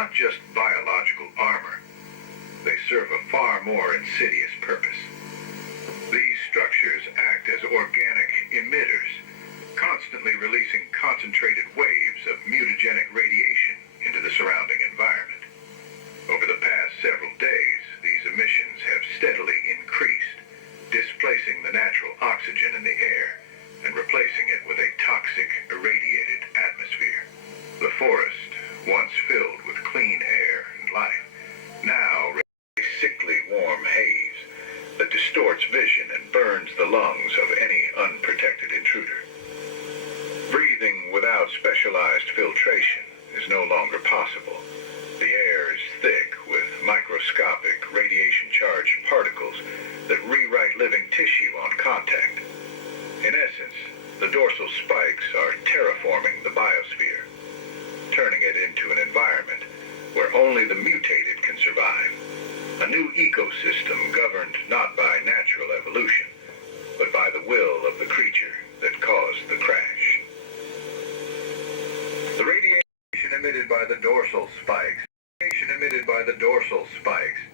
not just biological armor. They serve a far more insidious purpose. These structures act as organic emitters, constantly releasing concentrated waves of mutagenic radiation into the surrounding environment. Over the past several days, these emissions have steadily increased, displacing the natural oxygen in the air and replacing it with a toxic, irradiated atmosphere. The forest, once filled with clean air and life, now a sickly warm haze that distorts vision and burns the lungs of any unprotected intruder. Breathing without specialized filtration is no longer possible. The air is thick with microscopic radiation-charged particles that rewrite living tissue on contact. In essence, the dorsal spikes are terraforming the biosphere, turning it into an environment where only the mutated can survive. A new ecosystem governed not by natural evolution, but by the will of the creature that caused the crash. The radiation emitted by the dorsal spikes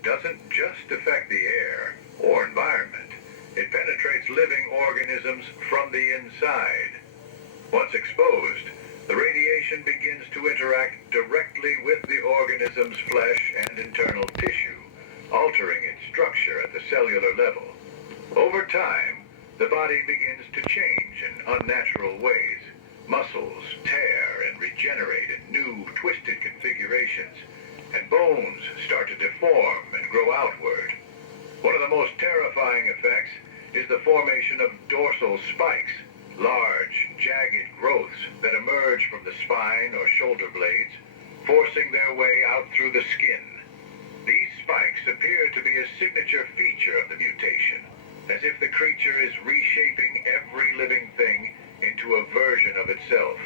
doesn't just affect the air or environment. It penetrates living organisms from the inside. Once exposed, the radiation begins to interact directly with the organism's flesh and internal tissue, altering its structure at the cellular level. Over time, the body begins to change in unnatural ways. Muscles tear and regenerate in new, twisted configurations, and bones start to deform and grow outward. One of the most terrifying effects is the formation of dorsal spikes, large, jagged growths that emerge from the spine or shoulder blades, forcing their way out through the skin. These spikes appear to be a signature feature of the mutation, as if the creature is reshaping every living thing into a version of itself.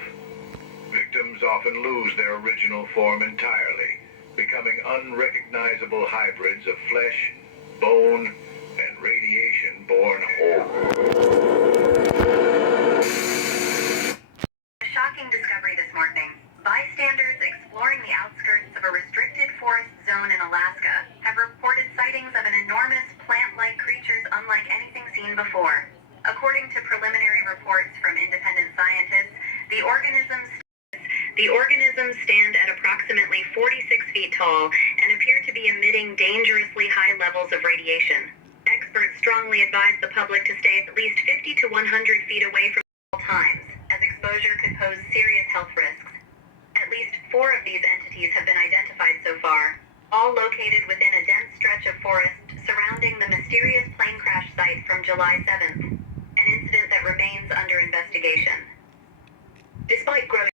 Victims often lose their original form entirely, becoming unrecognizable hybrids of flesh, bone, and radiation-borne horror. A shocking discovery this morning. Bystanders exploring the outskirts of a restricted forest zone in Alaska have reported sightings of an enormous plant-like creatures unlike anything seen before. According to preliminary reports from independent scientists, the organisms stand at approximately 46 feet tall and appear to be emitting dangerously high levels of radiation. Experts strongly advise the public to stay at least 50 to 100 feet away from all times, as exposure could pose serious health risks. At least 4 of these entities have been identified so far, all located within a dense stretch of forest surrounding the mysterious plane crash site from July 7th, an incident that remains under investigation. Despite growing,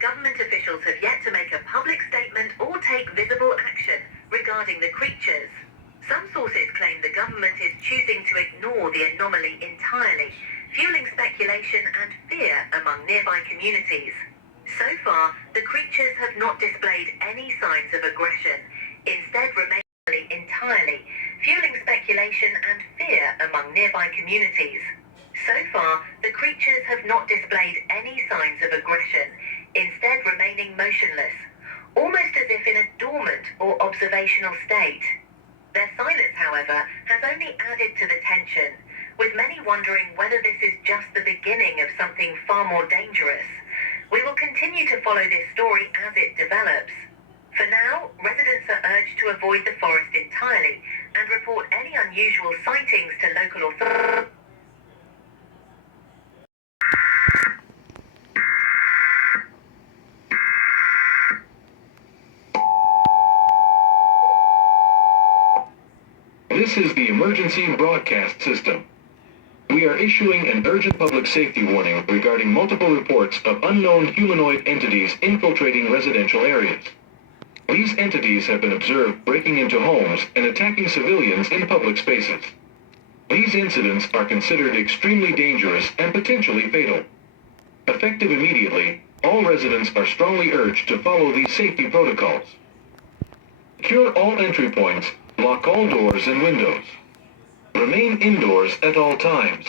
government officials have yet to make a public statement or take visible action regarding the creatures. Some sources claim the government is choosing to ignore the anomaly entirely, fueling speculation and fear among nearby communities. So far, the creatures have not displayed any signs of aggression, instead remaining entirely, fueling speculation and fear among nearby communities. So far, the creatures have not displayed any signs of aggression, instead remaining motionless, almost as if in a dormant or observational state. Their silence, however, has only added to the tension, with many wondering whether this is just the beginning of something far more dangerous. We will continue to follow this story as it develops. For now, residents are urged to avoid the forest entirely and report any unusual sightings to local authorities. This is the emergency broadcast system. We are issuing an urgent public safety warning regarding multiple reports of unknown humanoid entities infiltrating residential areas. These entities have been observed breaking into homes and attacking civilians in public spaces. These incidents are considered extremely dangerous and potentially fatal. Effective immediately, all residents are strongly urged to follow these safety protocols. Secure all entry points, lock all doors and windows. Remain indoors at all times.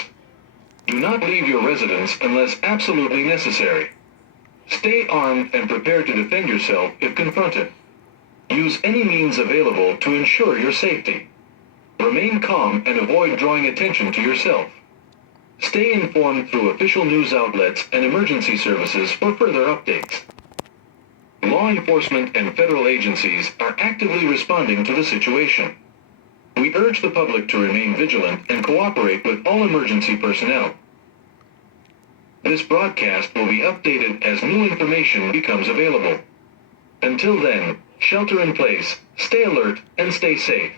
Do not leave your residence unless absolutely necessary. Stay armed and prepared to defend yourself if confronted. Use any means available to ensure your safety. Remain calm and avoid drawing attention to yourself. Stay informed through official news outlets and emergency services for further updates. Law enforcement and federal agencies are actively responding to the situation. We urge the public to remain vigilant and cooperate with all emergency personnel. This broadcast will be updated as new information becomes available. Until then, shelter in place, stay alert, and stay safe.